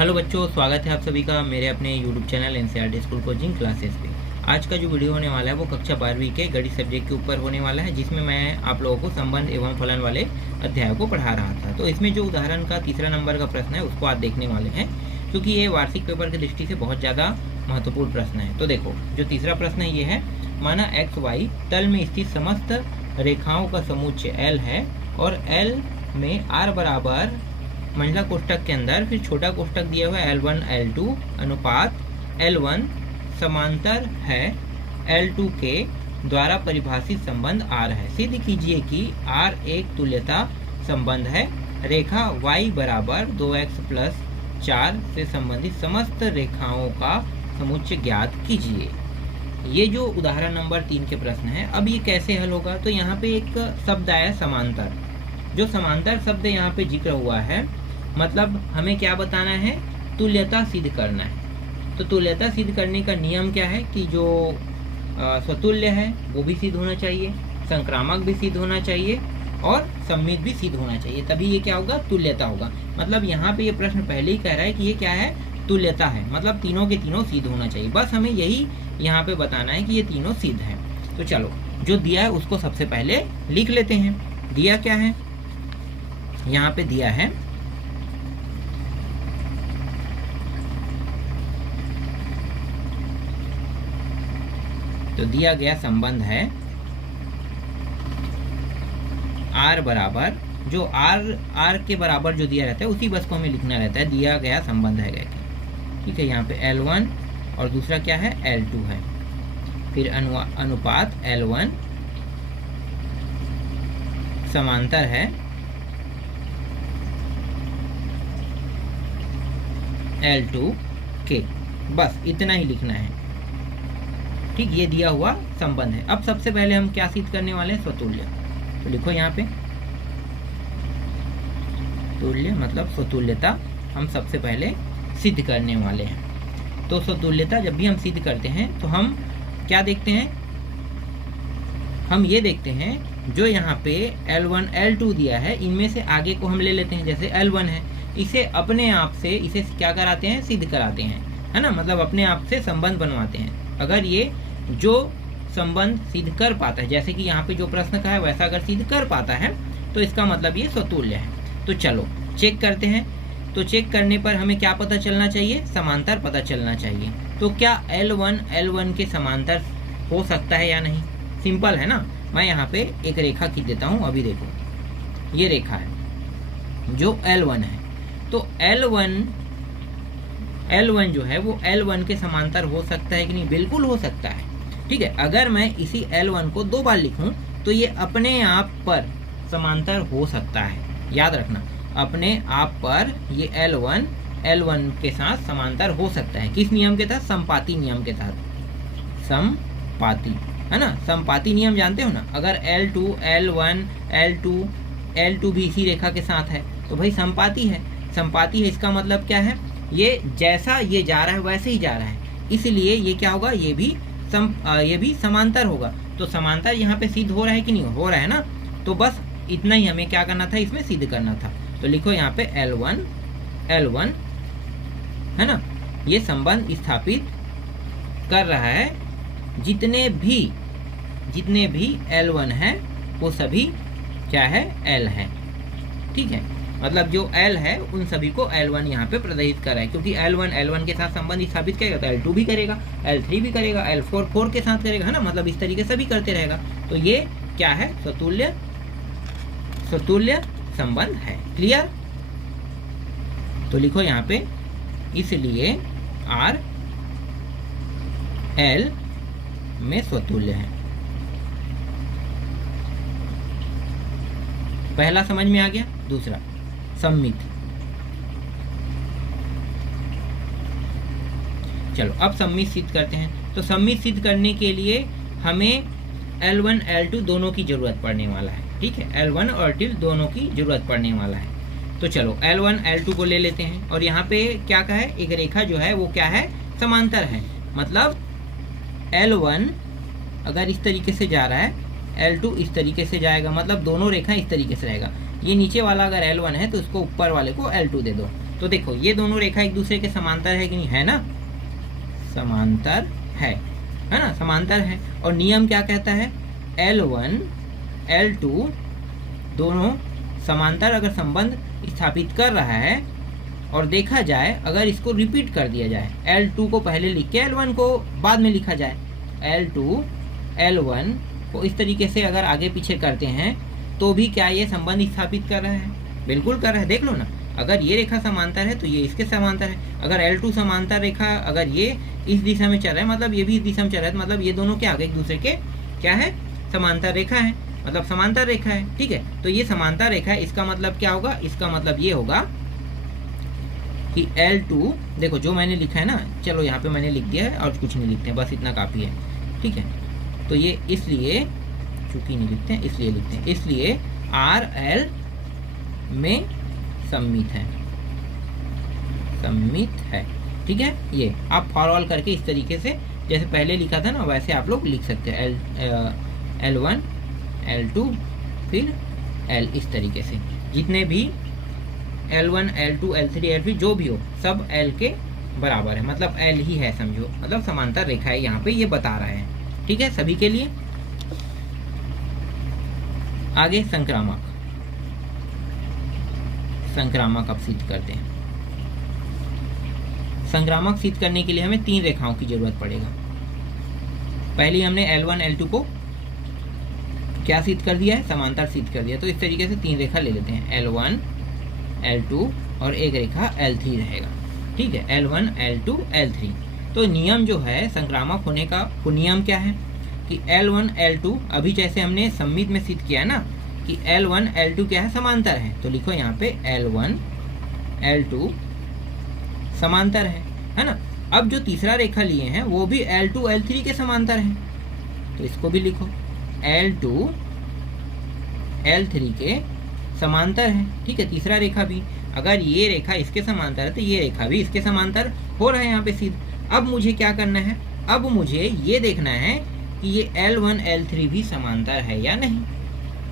Hello बच्चों, स्वागत है आप सभी का मेरे अपने YouTube channel NCERT school coaching classes पे। आज का जो वीडियो होने वाला है वो कक्षा 12वीं के गणित सब्जेक्ट के ऊपर होने वाला है, जिसमें मैं आप लोगों को संबंध एवं फलन वाले अध्याय को पढ़ा रहा था। तो इसमें जो उदाहरण का तीसरा नंबर का प्रश्न है उसको आज देखने वाले हैं, क्योंकि ये वार्षिक पेपर की दृष्टि से बहुत ज़्यादा महत्वपूर्ण प्रश्न है। तो देखो, जो तीसरा प्रश्न है ये है, माना XY तल में स्थित समस्त रेखाओं का समुच्चय L है और L में R बराबर मंझला कोष्ठक के अंदर फिर छोटा कोष्ठक दिया हुआ है L1 L2 अनुपात L1 समांतर है L2 के द्वारा परिभाषित संबंध R है। सिद्ध कीजिए कि R एक तुल्यता संबंध है। रेखा Y बराबर 2x प्लस 4 से संबंधित समस्त रेखाओं का समुच्चय ज्ञात कीजिए। ये जो उदाहरण नंबर 3 के प्रश्न है, अब ये कैसे हल होगा? तो यहाँ पे एक शब्द आया समांतर। जो समांतर शब्द यहाँ पे जिक्र हुआ है, मतलब हमें क्या बताना है? तुल्यता सिद्ध करना है। तो तुल्यता सिद्ध करने का नियम क्या है कि जो स्वतुल्य है वो भी सिद्ध होना चाहिए, संक्रामक भी सिद्ध होना चाहिए और सम्मित भी सिद्ध होना चाहिए, तभी ये क्या होगा? तुल्यता होगा। मतलब यहाँ पे ये प्रश्न पहले ही कह रहा है कि ये क्या है? तुल्यता है, मतलब तीनों के तीनों सिद्ध होना चाहिए। बस हमें यही यहाँ पे बताना है कि ये तीनों सिद्ध हैं। तो चलो, जो दिया है उसको सबसे पहले लिख लेते हैं। दिया क्या है? यहाँ पे दिया है तो दिया गया संबंध है R बराबर, जो R के बराबर जो दिया रहता है उसी बस को हमें लिखना रहता है। दिया गया संबंध है, ठीक है। यहाँ पे L1 और दूसरा क्या है? L2 है। फिर अनुपात L1 समांतर है L2 के। बस इतना ही लिखना है, ठीक। ये दिया हुआ संबंध है। अब सबसे पहले हम क्या सिद्ध करने वाले हैं? स्वतुल्य। तो लिखो यहाँ पे तुल्य मतलब स्वतुल्यता हम सबसे पहले सिद्ध करने वाले हैं। तो स्वतुल्यता जब भी हम सिद्ध करते हैं तो हम क्या देखते हैं? हम ये देखते हैं जो यहाँ पे L1 L2 दिया है, इनमें से आगे को हम ले लेते हैं। जैसे L1 है, इसे अपने आप से इसे क्या कराते हैं? सिद्ध कराते हैं, है ना। मतलब अपने आप से संबंध बनवाते हैं। अगर ये जो संबंध सिद्ध कर पाता है, जैसे कि यहाँ पे जो प्रश्न का है वैसा अगर सिद्ध कर पाता है तो इसका मतलब ये स्वतुल्य है। तो चलो चेक करते हैं। तो चेक करने पर हमें क्या पता चलना चाहिए? समांतर पता चलना चाहिए। तो क्या L1 L1 के समांतर हो सकता है या नहीं? सिंपल है ना। मैं यहाँ पे एक रेखा खींच देता हूँ। अभी देखो, ये रेखा है जो L1 है। तो L1 जो है वो L1 के समांतर हो सकता है कि नहीं? बिल्कुल हो सकता है, ठीक है। अगर मैं इसी L1 को 2 बार लिखूं तो ये अपने आप पर समांतर हो सकता है। याद रखना, अपने आप पर ये L1 के साथ समांतर हो सकता है। किस नियम के तहत? समपाती नियम के तहत। समपाती, है ना। समपाती नियम जानते हो ना। अगर L2 L1 L2 भी इसी रेखा के साथ है तो भाई समपाती है। समपाती है, इसका मतलब क्या है? ये जैसा ये जा रहा है वैसे ही जा रहा है, इसलिए ये क्या होगा? ये भी समांतर होगा। तो समांतर यहाँ पे सिद्ध हो रहा है कि नहीं? हो रहा है ना। तो बस इतना ही हमें क्या करना था? इसमें सिद्ध करना था। तो लिखो यहाँ पे L1 है ना, ये संबंध स्थापित कर रहा है। जितने भी L1 है वो सभी क्या है? L है, ठीक है। मतलब जो L है उन सभी को L1 यहाँ पे प्रदर्शित कर रहा है, क्योंकि L1 के साथ संबंध स्थापित करेगा तो L2 भी करेगा, L3 भी करेगा, L4 के साथ करेगा, है ना। मतलब इस तरीके से भी करते रहेगा। तो ये क्या है? स्वतुल्य संबंध है। क्लियर? तो लिखो यहाँ पे, इसलिए R L में स्वतुल्य है। पहला समझ में आ गया। दूसरा सम्मित। चलो अब सम्मित सिद्ध करते हैं। तो सम्मित सिद्ध करने के लिए हमें L1 L2 दोनों की जरूरत पड़ने वाला है, ठीक है। L1 और L2 दोनों की जरूरत पड़ने वाला है। तो चलो L1 L2 को ले लेते हैं। और यहाँ पे क्या कहा है? एक रेखा जो है वो क्या है? समांतर है। मतलब L1 अगर इस तरीके से जा रहा है, L2 इस तरीके से जाएगा, मतलब दोनों रेखा इस तरीके से रहेगा। ये नीचे वाला अगर L1 है तो इसको ऊपर वाले को L2 दे दो। तो देखो ये दोनों रेखा एक दूसरे के समांतर है कि नहीं, है ना, समांतर है ना, समांतर है। और नियम क्या कहता है, L1 L2 दोनों समांतर अगर संबंध स्थापित कर रहा है और देखा जाए अगर इसको रिपीट कर दिया जाए, L2 को पहले लिख के L1 को बाद में लिखा जाए, L2 L1 को इस तरीके से अगर आगे पीछे करते हैं तो भी क्या ये संबंध स्थापित कर रहा है, बिल्कुल कर रहा है। देख लो ना, अगर ये रेखा समांतर है तो ये इसके समांतर है। अगर L2 समांतर रेखा अगर ये इस दिशा में चल रहा है मतलब ये भी इस दिशा में चल रहा है, मतलब ये दोनों क्या आगे एक दूसरे के क्या है, समांतर रेखा है, मतलब समांतर रेखा है। ठीक है, तो ये समांतर रेखा है, इसका मतलब क्या होगा, इसका मतलब ये होगा कि L2 देखो जो मैंने लिखा है ना, चलो यहाँ पे मैंने लिख दिया है और कुछ नहीं लिखते हैं, बस इतना काफ़ी है। ठीक है, तो ये इसलिए चूंकि नहीं लिखते हैं इसलिए लिखते हैं, इसलिए RL में सममित है, सममित है। ठीक है, ये आप फॉरवर्ड करके इस तरीके से जैसे पहले लिखा था ना वैसे आप लोग लिख सकते हैं, L1 L2 फिर L, इस तरीके से जितने भी L1 L2 L3 L3 जो भी हो सब L के बराबर है, मतलब L ही है समझो, मतलब समांतर रेखा है, यहाँ पे ये बता रहा है। ठीक है, सभी के लिए। आगे संक्रामक, संक्रामक अब सिद्ध करते हैं। संक्रामक सिद्ध करने के लिए हमें 3 रेखाओं की जरूरत पड़ेगा। पहले हमने L1 L2 को क्या सिद्ध कर दिया है, समांतर सिद्ध कर दिया, तो इस तरीके से 3 रेखा ले लेते हैं, L1 L2 और एक रेखा L3 रहेगा। ठीक है, L1 L2 L3। तो नियम जो है संक्रामक होने का, वो नियम क्या है कि L1 L2 अभी जैसे हमने सममित में सिद्ध किया ना कि L1 L2 क्या है, समांतर है, तो लिखो यहाँ पे L1 L2 समांतर है ना। अब जो तीसरा रेखा लिए हैं वो भी L2 L3 के समांतर है, तो इसको भी लिखो L2 L3 के समांतर है। ठीक है, तीसरा रेखा भी, अगर ये रेखा इसके समांतर है तो ये रेखा भी इसके समांतर हो रहा है यहाँ पे सिद्ध। अब मुझे क्या करना है, अब मुझे ये देखना है कि ये L1 L3 भी समांतर है या नहीं,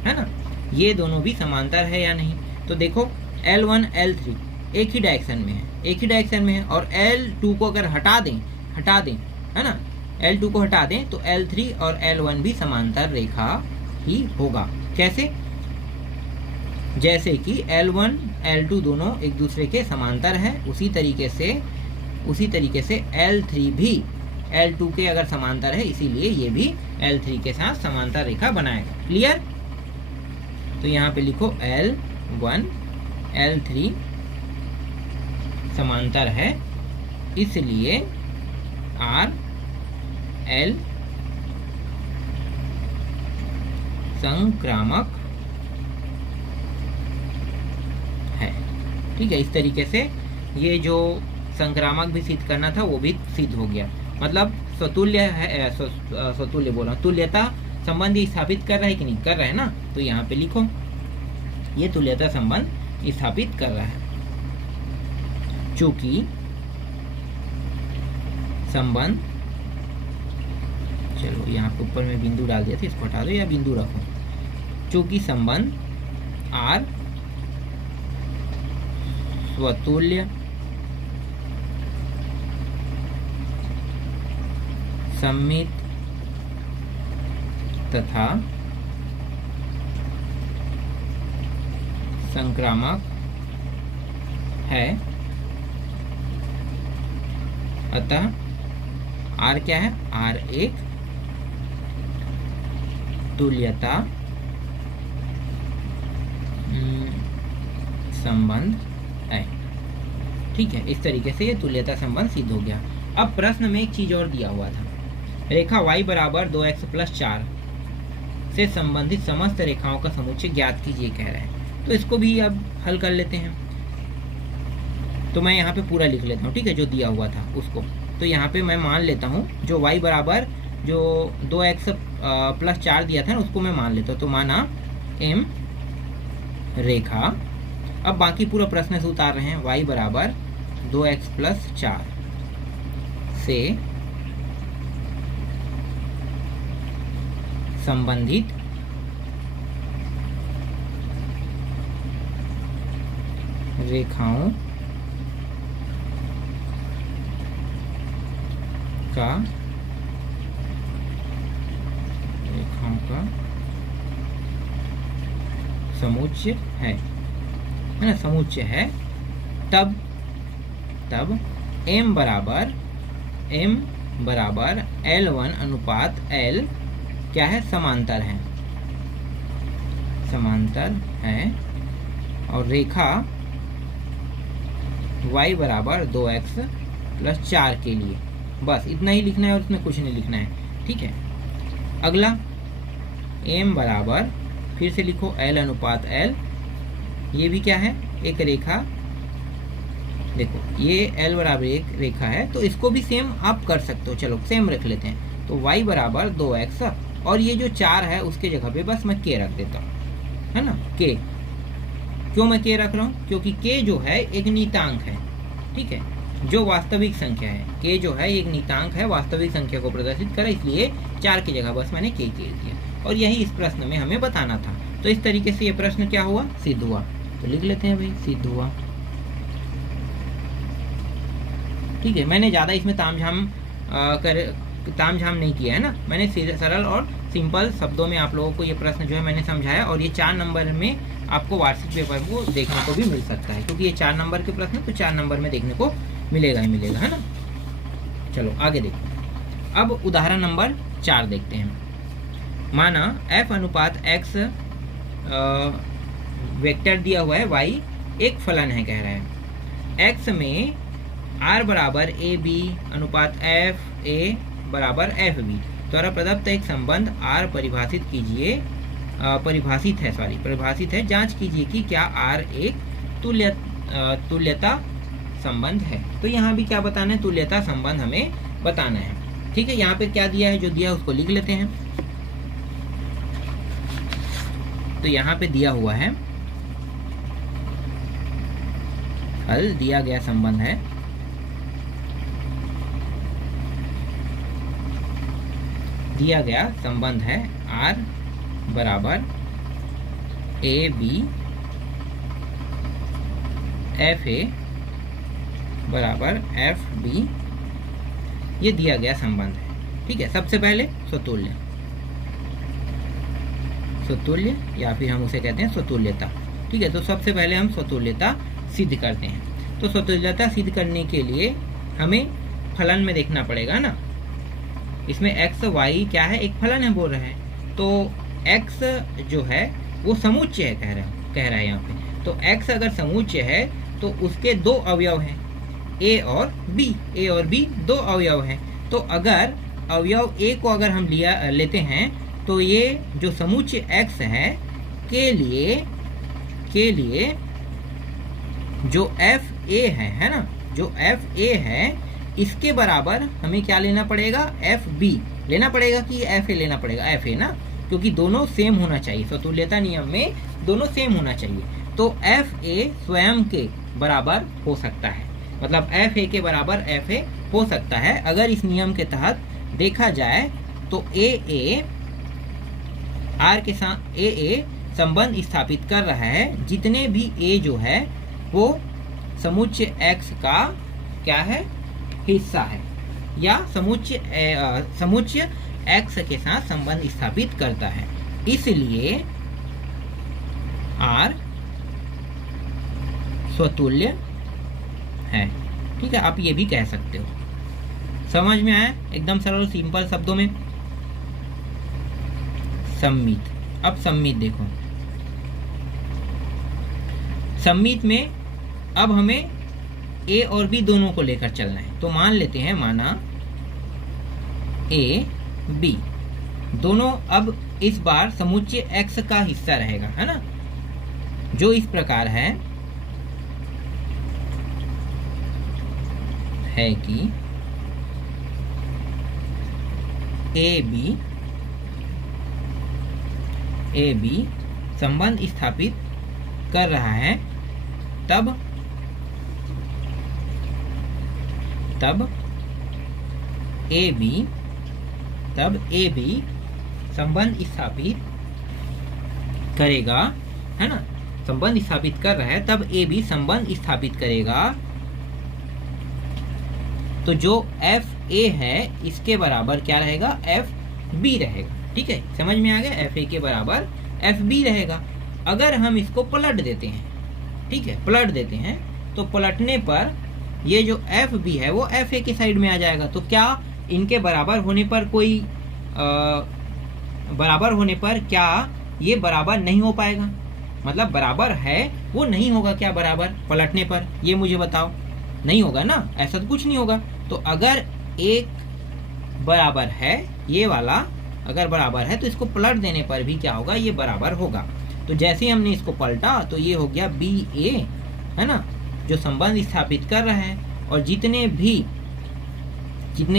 है ना, ये दोनों भी समांतर है या नहीं। तो देखो L1 L3 एक ही डायरेक्शन में है, एक ही डायरेक्शन में है, और L2 को अगर हटा दें है ना, L2 को हटा दें तो L3 और L1 भी समांतर रेखा ही होगा। कैसे, जैसे कि L1 L2 दोनों एक दूसरे के समांतर है, उसी तरीके से L3 भी L2 के अगर समांतर है, इसीलिए ये भी L3 के साथ समांतर रेखा बनाएगा। क्लियर, तो यहाँ पे लिखो L1 L3 समांतर है, इसलिए RL संक्रामक है। ठीक है, इस तरीके से ये जो संक्रामक भी सिद्ध करना था वो भी सिद्ध हो गया, मतलब स्वतुल्य है, स्वतुल्य बोला, तुल्यता संबंध स्थापित कर रहा है कि नहीं, कर रहा है ना, तो यहाँ पे लिखो ये तुल्यता संबंध स्थापित कर रहा है। चूंकि संबंध, चलो यहाँ पे ऊपर में बिंदु डाल दिया था, इसको हटा दो या बिंदु रखो, चूंकि संबंध R स्वतुल्य सममित तथा संक्रामक है, अतः R क्या है, R एक तुल्यता संबंध है। ठीक है, इस तरीके से ये तुल्यता संबंध सिद्ध हो गया। अब प्रश्न में एक चीज और दिया हुआ था, रेखा y बराबर 2x + 4 से संबंधित समस्त रेखाओं का समुच्चय ज्ञात कीजिए कह रहे हैं, तो इसको भी अब हल कर लेते हैं। तो मैं यहाँ पे पूरा लिख लेता हूँ, ठीक है, जो दिया हुआ था उसको। तो यहाँ पे मैं मान लेता हूँ जो y बराबर जो 2x + 4 दिया था ना उसको मैं मान लेता हूँ, तो माना m रेखा, अब बाकी पूरा प्रश्न से उतार रहे हैं, y बराबर 2x + 4 से संबंधित रेखाओं का रेखाओं का समुच्चय है ना, समुच्चय है, तब m बराबर L1 अनुपात L क्या है, समांतर है, और रेखा y बराबर 2x प्लस 4 के लिए। बस इतना ही लिखना है और उसमें कुछ नहीं लिखना है, ठीक है। अगला m बराबर, फिर से लिखो L अनुपात L, ये भी क्या है, एक रेखा, देखो ये L बराबर एक रेखा है, तो इसको भी सेम आप कर सकते हो, चलो सेम रख लेते हैं। तो y बराबर 2x, और ये जो 4 है उसके जगह पे बस मैं k रख देता हूँ, है ना, k। क्यों मैं k रख रहा हूँ, क्योंकि k जो है एक नियतांक है, ठीक है, जो वास्तविक संख्या है। k जो है एक नियतांक है, वास्तविक संख्या को प्रदर्शित करे, इसलिए 4 की जगह बस मैंने k दिया, और यही इस प्रश्न में हमें बताना था। तो इस तरीके से ये प्रश्न क्या हुआ, सिद्ध हुआ। तो लिख लेते हैं भाई, सिद्ध हुआ, ठीक है। मैंने ज़्यादा इसमें तामझाम नहीं किया है ना, मैंने सरल और सिंपल शब्दों में आप लोगों को ये प्रश्न जो है मैंने समझाया, और ये 4 नंबर में आपको वार्षिक पेपर को देखने को भी मिल सकता है, क्योंकि ये 4 नंबर के प्रश्न तो 4 नंबर में देखने को मिलेगा ही मिलेगा, है ना। चलो आगे देखते, अब उदाहरण नंबर 4 देखते हैं। माना f अनुपात x वेक्टर दिया हुआ है, y एक फलन है कह रहा है। x में r बराबर ए बी अनुपात f a बराबर f b द्वारा प्रदत्त एक संबंध r परिभाषित कीजिए, परिभाषित है, जांच कीजिए कि क्या r एक तुल्यता संबंध है। तो यहाँ भी क्या बताना है, तुल्यता संबंध हमें बताना है, ठीक है। यहाँ पे क्या दिया है, जो दिया उसको लिख लेते हैं। तो यहाँ पे दिया हुआ है, हल दिया गया संबंध है, r बराबर ए बी एफ ए बराबर एफ बी, ये दिया गया संबंध है, ठीक है। सबसे पहले स्वतुल्य या फिर हम उसे कहते हैं स्वतुल्यता, ठीक है। तो सबसे पहले हम स्वतुल्यता सिद्ध करते हैं। तो स्वतुल्यता सिद्ध करने के लिए हमें फलन में देखना पड़ेगा ना, इसमें x y क्या है, एक फलन है बोल रहे हैं, तो x जो है वो समुच्चय है कह रहा है यहाँ पे। तो x अगर समुच्चय है तो उसके 2 अवयव हैं, a और b, 2 अवयव हैं। तो अगर अवयव a को अगर हम लेते हैं तो ये जो समुच्चय x है के लिए जो f a है ना, जो f a है इसके बराबर हमें क्या लेना पड़ेगा, एफ बी लेना पड़ेगा कि एफ ए लेना पड़ेगा, एफ ए ना, क्योंकि दोनों सेम होना चाहिए, स्वतुल्यता नियम में दोनों सेम होना चाहिए। तो एफ ए स्वयं के बराबर हो सकता है, मतलब एफ ए के बराबर एफ ए हो सकता है अगर इस नियम के तहत देखा जाए। तो ए आर के साथ ए संबंध स्थापित कर रहा है, जितने भी ए जो है वो समुच्चय एक्स का क्या है, हिस्सा है, या समुच्चय x के साथ संबंध स्थापित करता है, इसलिए r स्वतुल्य है, ठीक है। आप ये भी कह सकते हो। समझ में आया, एकदम सरल सिंपल शब्दों में। सम्मित, अब सम्मित देखो, सम्मित में अब हमें a और b दोनों को लेकर चलना है। तो मान लेते हैं, माना a b दोनों अब इस बार समुच्चय x का हिस्सा रहेगा, है ना, जो इस प्रकार है कि ए बी संबंध स्थापित कर रहा है, तब ए बी संबंध स्थापित करेगा, है ना, संबंध स्थापित कर रहा है, तब ए बी संबंध स्थापित करेगा। तो जो एफ ए है इसके बराबर क्या रहेगा, एफ बी रहेगा। ठीक है, समझ में आ गया, एफ ए के बराबर एफ बी रहेगा। अगर हम इसको पलट देते हैं, ठीक है, पलट देते हैं, तो पलटने पर ये जो एफ बी है वो एफ ए के साइड में आ जाएगा। तो क्या इनके बराबर होने पर कोई बराबर होने पर क्या ये बराबर नहीं हो पाएगा, मतलब बराबर है वो नहीं होगा क्या बराबर पलटने पर, ये मुझे बताओ। नहीं होगा ना, ऐसा तो कुछ नहीं होगा। तो अगर एक बराबर है, ये वाला अगर बराबर है, तो इसको पलट देने पर भी क्या होगा, ये बराबर होगा। तो जैसे ही हमने इसको पलटा तो ये हो गया बी ए, है ना, जो संबंध स्थापित कर रहा है। और जितने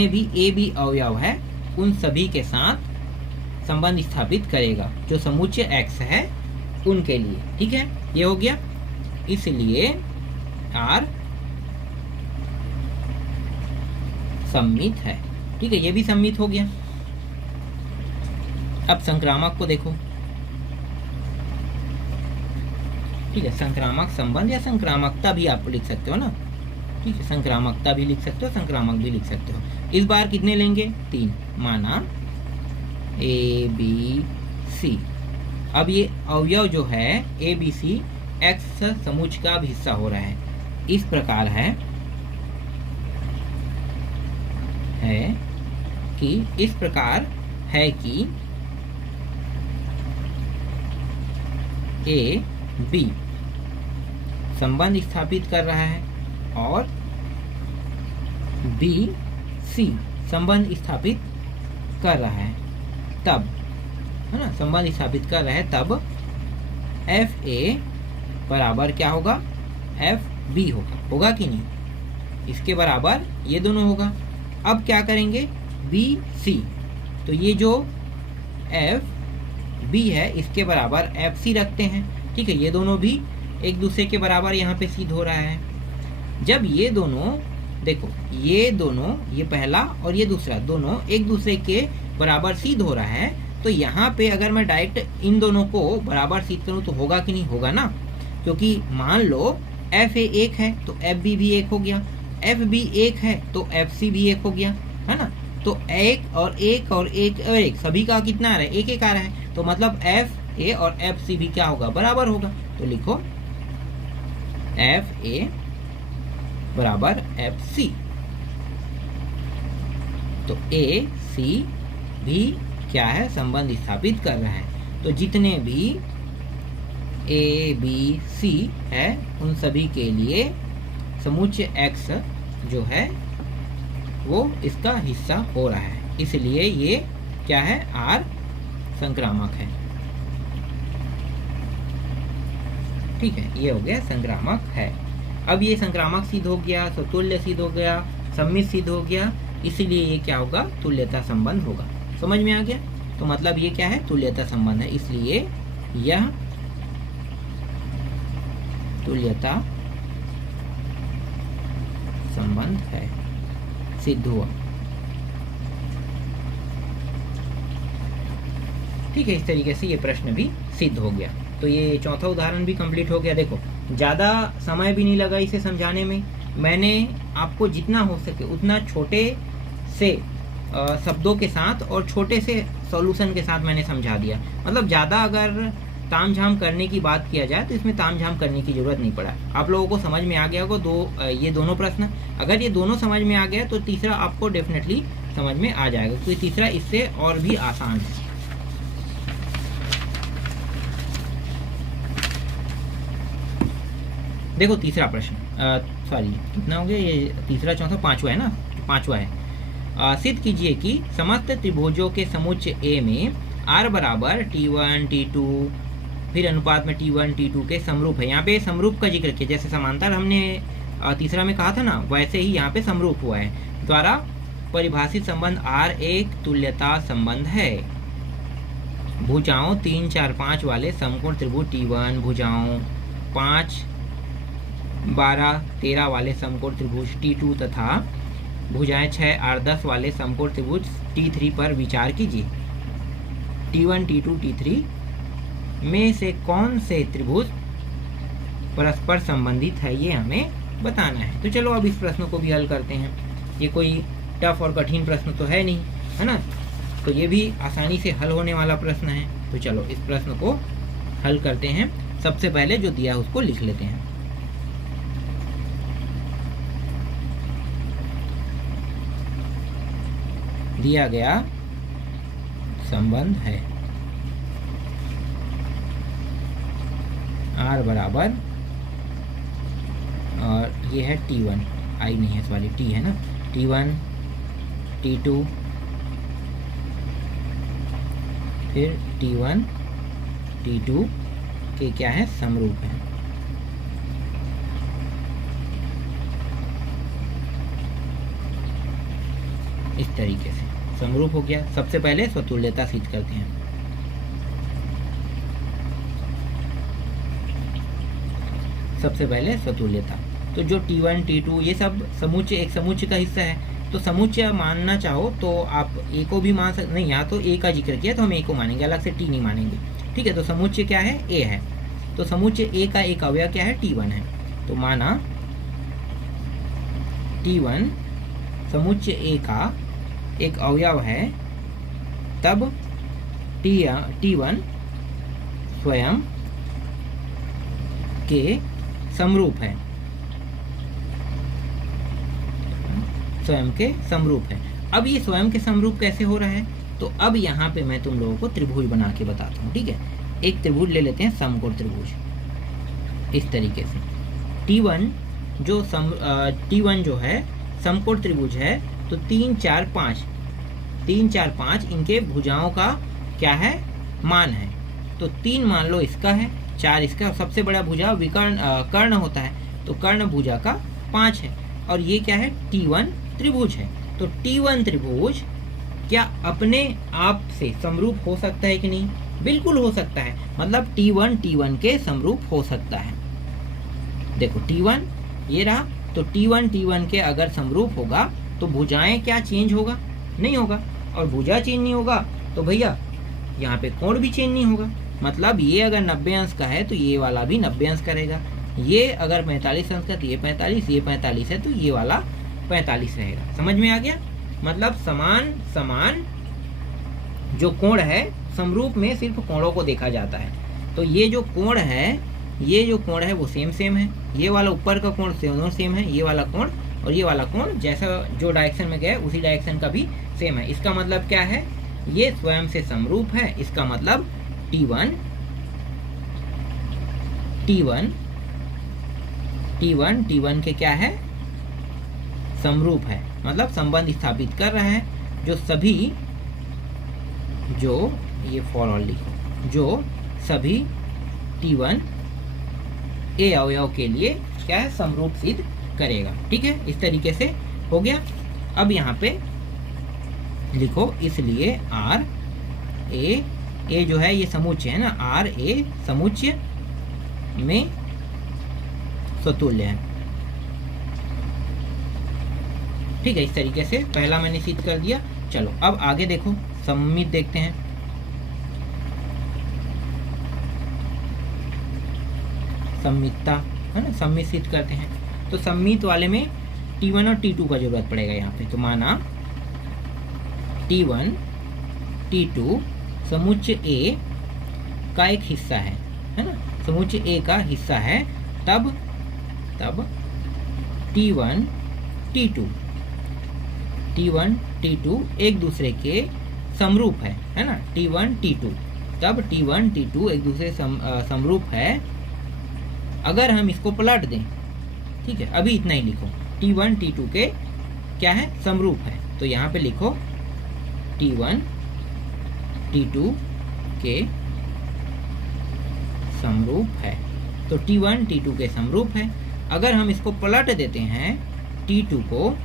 भी ए बी अवयव है उन सभी के साथ संबंध स्थापित करेगा, जो समुच्चय x है उनके लिए। ठीक है, ये हो गया। इसलिए R सम्मित है। ठीक है, ये भी सम्मित हो गया। अब संक्रामक को देखो। ठीक है, संक्रामक संबंध या संक्रामकता भी आप लिख सकते हो ना। ठीक है, संक्रामकता भी लिख सकते हो, संक्रामक भी लिख सकते हो। इस बार कितने लेंगे, 3, माना ए बी सी। अब ये अवयव जो है ए बी सी एक्स समुच्चय का हिस्सा हो रहा है। इस प्रकार है कि इस प्रकार है कि ए बी संबंध स्थापित कर रहा है और बी सी संबंध स्थापित कर रहा है, तब, है ना, संबंध स्थापित कर रहा है, तब एफ ए बराबर क्या होगा, एफ बी होगा कि नहीं, इसके बराबर ये दोनों होगा। अब क्या करेंगे, बी सी, तो ये जो एफ बी है इसके बराबर एफ सी रखते हैं। ठीक है, ये दोनों भी एक दूसरे के बराबर यहाँ पे सिद्ध हो रहा है। जब ये दोनों, देखो ये दोनों, ये पहला और ये दूसरा, दोनों एक दूसरे के बराबर सिद्ध हो रहा है, तो यहाँ पे अगर मैं डायरेक्ट इन दोनों को बराबर सिद्ध करूँ तो होगा कि नहीं, होगा ना, क्योंकि मान लो एफ ए 1 है तो एफ बी भी 1 हो गया, एफ बी 1 है तो एफ सी भी 1 हो गया, है ना। तो 1 और 1 और 1 और 1 सभी का कितना आ रहा है, 1 आ रहा है, तो मतलब एफ ए और एफ सी भी क्या होगा, बराबर होगा। तो लिखो एफ ए बराबर एफ सी। तो ए सी भी क्या है, संबंध स्थापित कर रहा है। तो जितने भी ए बी सी है उन सभी के लिए समुच्चय x जो है वो इसका हिस्सा हो रहा है, इसलिए ये क्या है, R संक्रामक है। ठीक है, ये हो गया संक्रामक है। अब ये संक्रामक सिद्ध हो गया, समतुल्य सिद्ध हो गया, सम्मित सिद्ध हो गया, इसलिए ये क्या होगा, तुल्यता संबंध होगा। समझ में आ गया। तो मतलब ये क्या है, तुल्यता संबंध है, इसलिए यह तुल्यता संबंध है, सिद्ध हुआ। ठीक है, इस तरीके से ये प्रश्न भी सिद्ध हो गया। तो ये चौथा उदाहरण भी कंप्लीट हो गया। देखो ज़्यादा समय भी नहीं लगा इसे समझाने में, मैंने आपको जितना हो सके उतना छोटे से शब्दों के साथ और छोटे से सॉल्यूशन के साथ मैंने समझा दिया। मतलब ज़्यादा अगर तामझाम करने की बात किया जाए तो इसमें तामझाम करने की ज़रूरत नहीं पड़ा। आप लोगों को समझ में आ गया होगा ये दोनों प्रश्न। अगर ये दोनों समझ में आ गया तो तीसरा आपको डेफिनेटली समझ में आ जाएगा, क्योंकि तीसरा इससे और भी आसान है। देखो तीसरा प्रश्न, सॉरी कितना हो गया, ये तीसरा चौथा पांचवा है ना, पांचवा है। सिद्ध कीजिए कि समस्त त्रिभुजों के समुच्चय A में R बराबर T1 T2 फिर अनुपात में T1 T2 के समरूप है। यहाँ पे समरूप का जिक्र किया, जैसे समांतर हमने तीसरा में कहा था ना, वैसे ही यहाँ पे समरूप हुआ है। द्वारा परिभाषित संबंध R एक तुल्यता संबंध है। भुजाओं 3 4 5 वाले समकोण त्रिभुज T1, भुजाओं 5 12 13 वाले समकोण त्रिभुज T2 तथा भुजाएं 6 8 10 वाले समकोण त्रिभुज T3 पर विचार कीजिए। T1 T2 T3 में से कौन से त्रिभुज परस्पर संबंधित है, ये हमें बताना है। तो चलो अब इस प्रश्न को भी हल करते हैं। ये कोई टफ और कठिन प्रश्न तो है नहीं, है ना। तो ये भी आसानी से हल होने वाला प्रश्न है। तो चलो इस प्रश्न को हल करते हैं। सबसे पहले जो दिया है उसको लिख लेते हैं। दिया गया संबंध है R बराबर, और ये है T1, आई नहीं है सॉरी, T है ना, T1 T2 फिर T1 T2 के क्या है, समरूप है। इस तरीके से समरूप हो गया। सबसे पहले स्वतुल्यता सिद्ध करते हैं। सबसे पहले स्वतुल्यता, तो जो T1 T2 ये सब समुच्चय, एक समुच्चय का हिस्सा है। तो समुच्चय मानना चाहो तो आप ए को भी मान सकते, नहीं यहाँ तो ए का जिक्र किया तो हम ए को मानेंगे, अलग से T नहीं मानेंगे, ठीक है। तो समुच्चय क्या है, ए है। तो समुच्चय ए का एक अवयव क्या है, T1 है। तो माना T1 समुच्चय ए का एक अवयव है, तब T1 स्वयं के समरूप है, स्वयं के समरूप है। अब ये स्वयं के समरूप कैसे हो रहा है, तो अब यहाँ पे मैं तुम लोगों को त्रिभुज बना के बताता हूँ, ठीक है। एक त्रिभुज ले लेते हैं, समकोण त्रिभुज। इस तरीके से T1 जो है समकोण त्रिभुज है। तो 3 4 5 इनके भुजाओं का क्या है, मान है। तो 3 मान लो इसका है, 4 इसका, सबसे बड़ा भुजा विकर्ण कर्ण होता है, तो कर्ण भुजा का 5 है। और ये क्या है, T1 त्रिभुज है। तो T1 त्रिभुज क्या अपने आप से समरूप हो सकता है कि नहीं, बिल्कुल हो सकता है। मतलब T1 के समरूप हो सकता है। देखो T1 ये रहा, तो T1 के अगर समरूप होगा तो भुजाएं क्या चेंज होगा, नहीं होगा। और भुजा चेंज नहीं होगा तो भैया यहाँ पे कोण भी चेंज नहीं होगा। मतलब ये अगर 90 अंश का है तो ये वाला भी 90 अंश करेगा। ये अगर 45 अंश का तो ये 45 है तो ये वाला 45 रहेगा। समझ में आ गया। मतलब समान जो कोण है, समरूप में सिर्फ कोणों को देखा जाता है। तो ये जो कोण है वो सेम है। ये वाला ऊपर का कोण सेम है, ये वाला कोण और ये वाला कोण जैसा जो डायरेक्शन में गया उसी डायरेक्शन का भी सेम है। इसका मतलब क्या है, ये स्वयं से समरूप है। इसका मतलब T1 के क्या है, समरूप है। मतलब संबंध स्थापित कर रहा है, ये फॉर ऑल लिखो, जो सभी T1 ए अवयव के लिए क्या है, समरूप सिद्ध करेगा। ठीक है, इस तरीके से हो गया। अब यहाँ पे लिखो, इसलिए R A जो है ये समुच्चय है ना, R A समुच्चय में स्वतुल्य है। ठीक है, इस तरीके से पहला मैंने सिद्ध कर दिया। चलो अब आगे देखो, सममित देखते हैं। सम्मितता है ना, सम्मित सिद्ध करते हैं। तो सम्मित वाले में T1 और T2 का जरूरत पड़ेगा यहाँ पे। तो माना T1 T2 समुच्चय A का एक हिस्सा है ना, समुच्चय A का हिस्सा है, तब T1 T2 एक दूसरे के समरूप है ना। T1 T2 तब T1 T2 एक दूसरे समरूप है अगर हम इसको पलट दें। ठीक है, अभी इतना ही लिखो, T1 T2 के क्या है, समरूप है। तो यहाँ पे लिखो T1 T2 के समरूप है। तो T1 T2 के समरूप है। अगर हम इसको पलट देते हैं, T2 को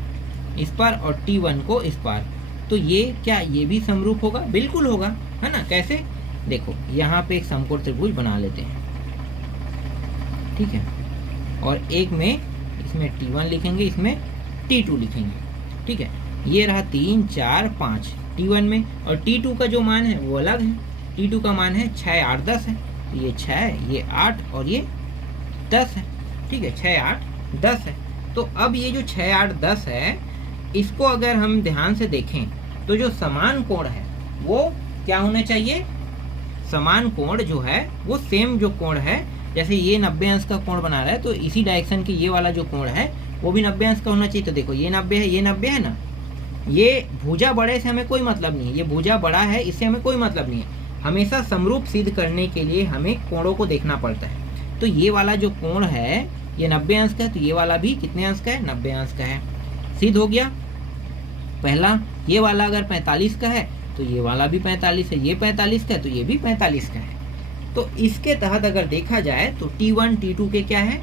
इस पार और T1 को इस पार, तो ये क्या, ये भी समरूप होगा, बिल्कुल होगा, है ना। कैसे, देखो यहाँ पे एक समकोण त्रिभुज बना लेते हैं। ठीक है, और एक में इसमें T1 लिखेंगे, इसमें T2 लिखेंगे। ठीक है, ये रहा 3 4 5 T1 में, और T2 का जो मान है वो अलग है। T2 का मान है 6 8 10 है। ये 6 ये 8 और ये 10 है। ठीक है, 6 8 10 है। तो अब ये जो 6 8 10 है, इसको अगर हम ध्यान से देखें तो जो समान कोण है वो क्या होना चाहिए, समान कोण जो है वो सेम जो कोण है, जैसे ये 90 अंश का कोण बना रहा है तो इसी डायरेक्शन के ये वाला जो कोण है वो भी 90 अंश का होना चाहिए। तो देखो ये 90 है, ये 90 है ना, ये भुजा बड़े से हमें कोई मतलब नहीं है, ये भुजा बड़ा है इससे हमें कोई मतलब नहीं है। हमेशा समरूप सिद्ध करने के लिए हमें कोणों को देखना पड़ता है। तो ये वाला जो कोण है ये 90 अंश का है, तो ये वाला भी कितने अंश का है, 90 अंश का है। सिद्ध हो गया पहला। ये वाला अगर 45 का है तो ये वाला भी 45 है, ये 45 का है तो ये भी 45 का है। तो इसके तहत अगर देखा जाए तो T1 T2 के क्या है,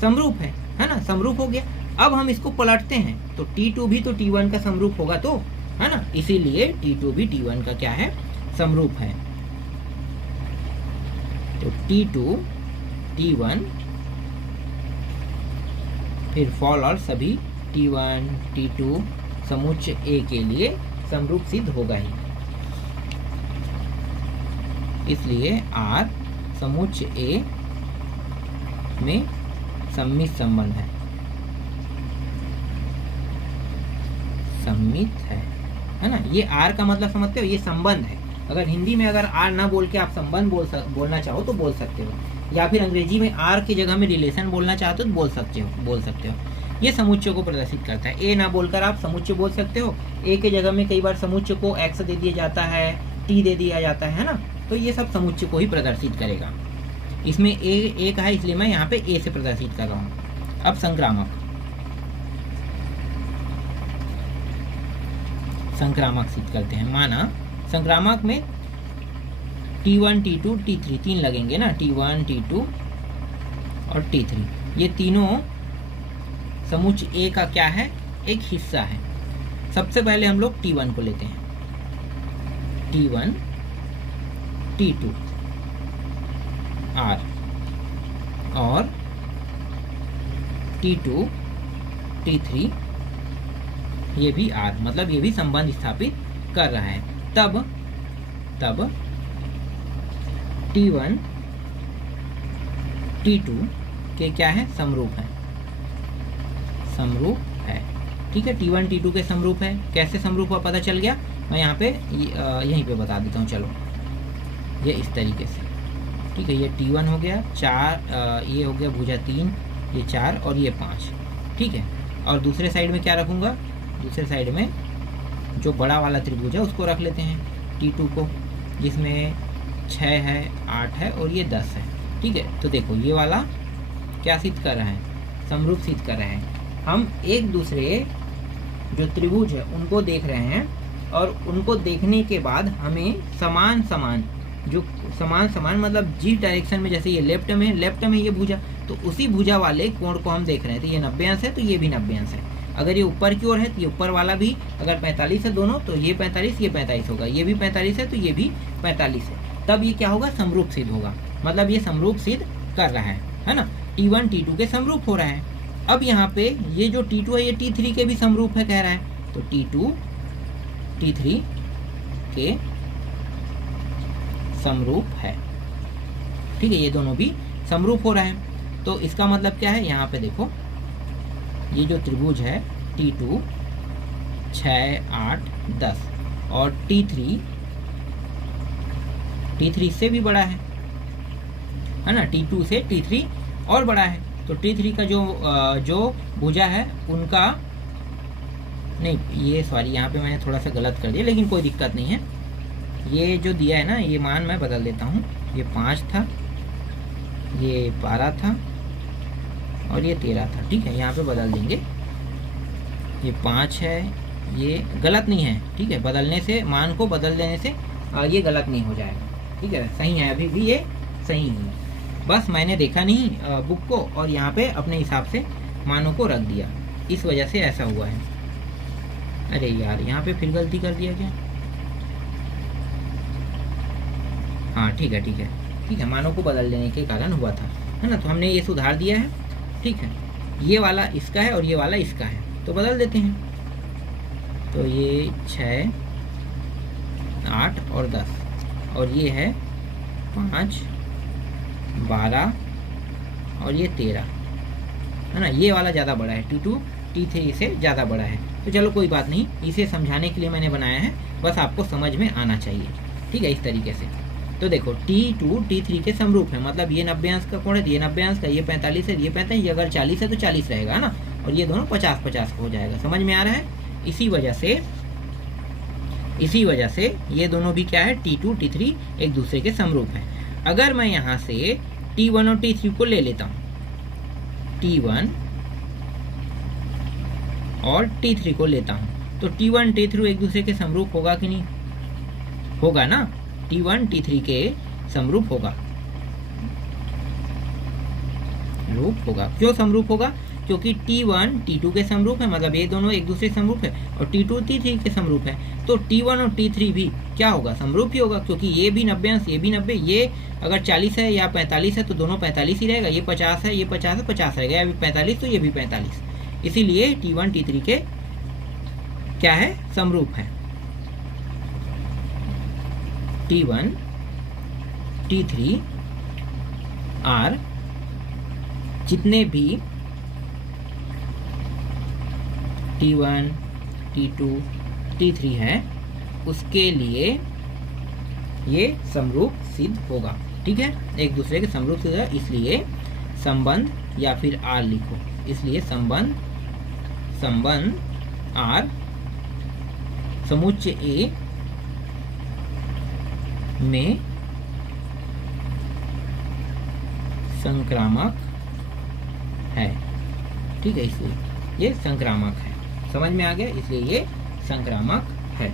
समरूप है ना, समरूप हो गया। अब हम इसको पलटते हैं तो T2 भी तो T1 का समरूप होगा, तो है ना, इसीलिए T2 भी T1 का क्या है, समरूप है। तो T2 T1 फिर फॉल और सभी T1 T2 समुच्चय A के लिए समरूप सिद्ध होगा ही, इसलिए R समुच्चय A में सममित संबंध है, सममित है ना। ये R का मतलब समझते हो, ये संबंध है। अगर हिंदी में अगर R ना बोल के आप संबंध बोलना चाहो तो बोल सकते हो, या फिर अंग्रेजी में R की जगह में रिलेशन बोलना चाहते हो तो बोल सकते हो। ये समुच्चय को प्रदर्शित करता है। ए ना बोलकर आप समुच्चय बोल सकते हो। ए के जगह में कई बार समुच्चय को x दे दिया जाता है, t दे दिया जाता है ना, तो ये सब समुच्चय को ही प्रदर्शित करेगा। इसमें ए का है इसलिए मैं यहाँ पे ए से प्रदर्शित कर रहा हूँ। अब संक्रामक सिद्ध करते हैं। माना संक्रामक में T1 T2 T3 तीन लगेंगे ना, T1 T2 और T3, ये तीनों समुच्चय A का क्या है, एक हिस्सा है। सबसे पहले हम लोग T1 को लेते हैं, T1 T2 R और T2 T3 ये भी R, मतलब ये भी संबंध स्थापित कर रहा है। तब T1 T2 के क्या है, समरूप है, समरूप है। ठीक है, T1 T2 के समरूप है। कैसे समरूप हुआ पता चल गया, मैं यहाँ पे यहीं पे बता देता हूँ। चलो ये इस तरीके से, ठीक है, ये T1 हो गया 4, ये हो गया भुजा 3, ये 4 और ये 5, ठीक है। और दूसरे साइड में क्या रखूँगा, दूसरे साइड में जो बड़ा वाला त्रिभुज है उसको रख लेते हैं, T2 को, जिसमें 6 है, 8 है और ये 10 है। ठीक है, तो देखो ये वाला क्या सिद्ध कर रहा है, समरूप सिद्ध कर रहे हैं। हम एक दूसरे जो त्रिभुज है उनको देख रहे हैं और उनको देखने के बाद हमें समान मतलब जिस डायरेक्शन में, जैसे ये लेफ्ट में ये भुजा, तो उसी भुजा वाले कोण को हम देख रहे हैं। तो ये 90 अंश है तो ये भी 90 अंश है। अगर ये ऊपर की ओर है तो ये ऊपर वाला भी, अगर 45 है दोनों तो ये 45 ये 45 होगा, ये भी 45 है तो ये भी 45 है। तब ये क्या होगा, समरूप सिद्ध होगा, मतलब ये समरूप सिद्ध कर रहा है ना। T1 T2 के समरूप हो रहा है। अब यहाँ पे ये जो T2 है ये T3 के भी समरूप है कह रहा है, तो T2 T3 के समरूप है। ठीक है, ये दोनों भी समरूप हो रहा है। तो इसका मतलब क्या है, यहाँ पे देखो ये जो त्रिभुज है T2 6 8 10 और T3 से भी बड़ा है ना, T2 से T3 और बड़ा है। तो T3 का जो भुजा है उनका नहीं, ये सॉरी यहाँ पे मैंने थोड़ा सा गलत कर दिया, लेकिन कोई दिक्कत नहीं है। ये जो दिया है ना, ये मान मैं बदल देता हूँ। ये 5 था, ये 12 था और ये 13 था। ठीक है, यहाँ पे बदल देंगे, ये 5 है, ये गलत नहीं है। ठीक है, बदलने से, मान को बदल देने से ये गलत नहीं हो जाएगा। ठीक है, सही है, अभी भी ये सही है। बस मैंने देखा नहीं बुक को और यहाँ पे अपने हिसाब से मानों को रख दिया, इस वजह से ऐसा हुआ है। अरे यार, यहाँ पे फिर गलती कर दिया क्या? हाँ ठीक है, मानों को बदल देने के कारण हुआ था, है ना। तो हमने ये सुधार दिया है। ठीक है, ये वाला इसका है और ये वाला इसका है, तो बदल देते हैं। तो ये 6 8 और 10 और ये है 5 12 और ये 13, है ना। ये वाला ज़्यादा बड़ा है, T2 T3 से ज़्यादा बड़ा है। तो चलो कोई बात नहीं, इसे समझाने के लिए मैंने बनाया है, बस आपको समझ में आना चाहिए। ठीक है, इस तरीके से। तो देखो T2 T3 के समरूप है, मतलब ये 90 अंश का कोण है, ये 90 अंश का, ये 45 है, ये 45, ये अगर 40 है तो 40 रहेगा ना, और ये दोनों 50-50 हो जाएगा। समझ में आ रहा है? इसी वजह से ये दोनों भी क्या है, T2 T3 एक दूसरे के समरूप है। अगर मैं यहाँ से T1 और T3 को ले लेता हूँ, T1 और T3 को लेता हूँ, तो T1 T3 एक दूसरे के समरूप होगा कि नहीं? होगा ना, T1 T3 के समरूप होगा। क्यों समरूप होगा? क्योंकि T1 T2 के समरूप है, मतलब ये दोनों एक दूसरे के समरूप है, और T2 T3 के समरूप है। तो T1 और T3 भी क्या होगा, समरूप ही होगा, क्योंकि ये भी 90 अंश, ये भी 90, ये अगर 40 है या 45 है तो दोनों 45 ही रहेगा, ये 50 है, ये 50 है, 50 रहेगा, अभी 45 तो ये भी 45, इसीलिए T1 T3 के क्या है, समरूप है। T1 T3 आर जितने भी T1 T2 T3 है उसके लिए ये समरूप सिद्ध होगा। ठीक है, एक दूसरे के समरूप सिद्ध होगा, इसलिए संबंध, या फिर आर लिखो, इसलिए संबंध आर समुच्चय ए में संक्रामक है। ठीक है, इसलिए ये संक्रामक है। समझ में आ गया? इसलिए ये संक्रामक है।